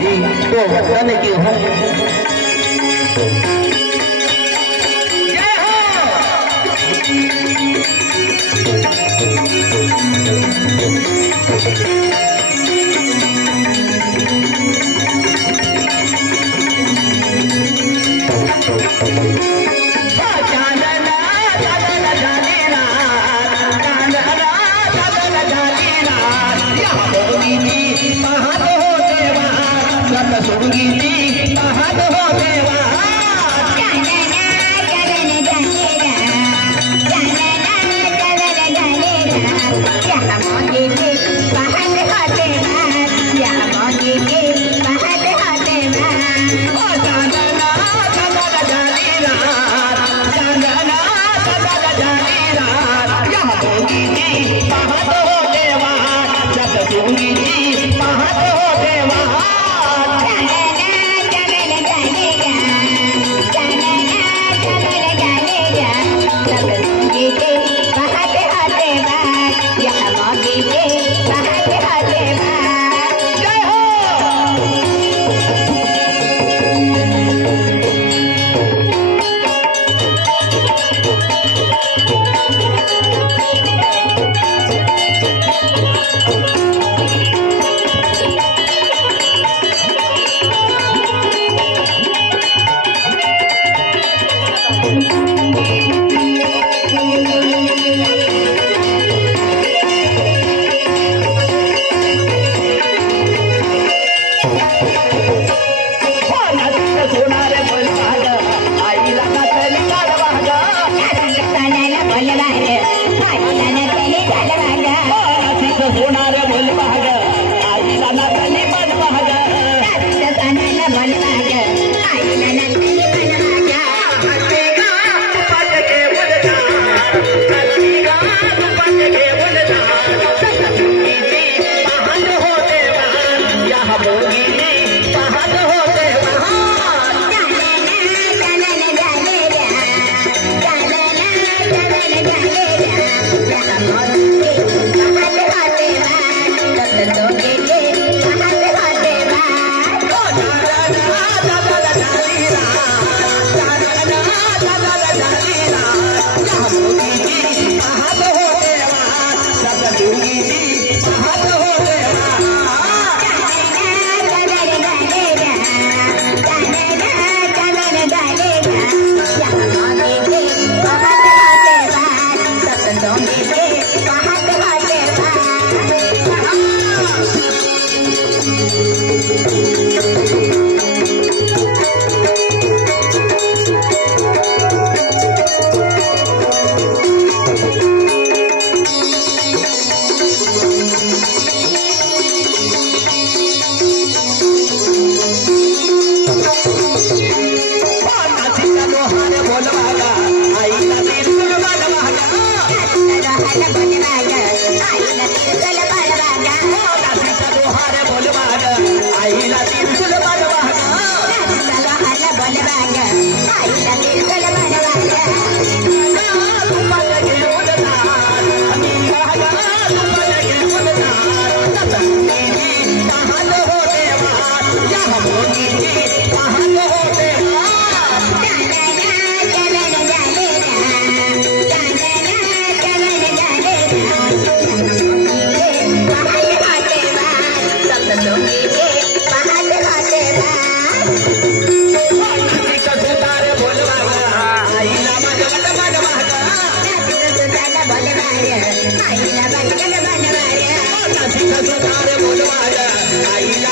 जी तो वतन की हूँ महादेव देवा Yeah. आईला तिरकल बडवागा दोहार बोलवाग आईला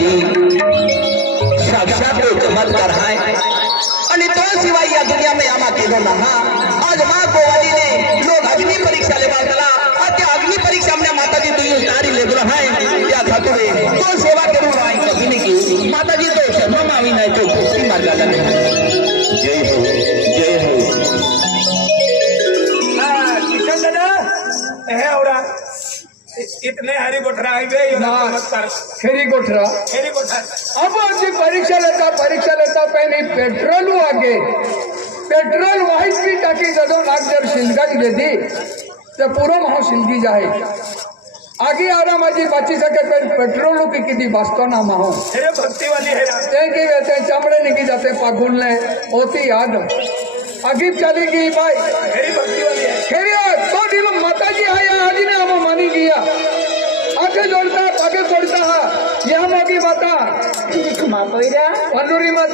દી સાક્ષાત ચમત્કાર હાય અને તો સિવાય આ દુનિયામાં આમાં કીધો ના હા આજમાં ગોવાલીને લોક અગ્નિ પરીક્ષા લેવા ગલા અત્યારે અગ્નિ પરીક્ષા અમને માતાજી તું સારી લેગલો હાય ત્યાં થતું રહે તો સેવા કરવું રાય કભી નહીં ગયું માતાજી તો શર્મામાં આવી ના તો ખુશી મારતા જય હો જય હો કિશન દાદા, હે ઓરા इतने हरी गोठरा हरी गोठरा। हरी परीक्षा लेता परीक्षा लेता पहले पेट्रोल आगे। पेट्रोल वाइज भी टाकी जो नाक जब शिलगाई देती तो पूरा हाउ शिलगी जाए। आगे आना माझी बाची सके पण पेट्रोल की कि वाचतो ना माहो। भक्ति वाली है ते की चमड़े निकी जाते पागुल ने होती याद। अजीब चली गई भाई फिर तो दिल माता जी आया आज ने हम मानी गया आगे जोड़ता आगे जोड़ता है यह मोगी माता मंदूरी माता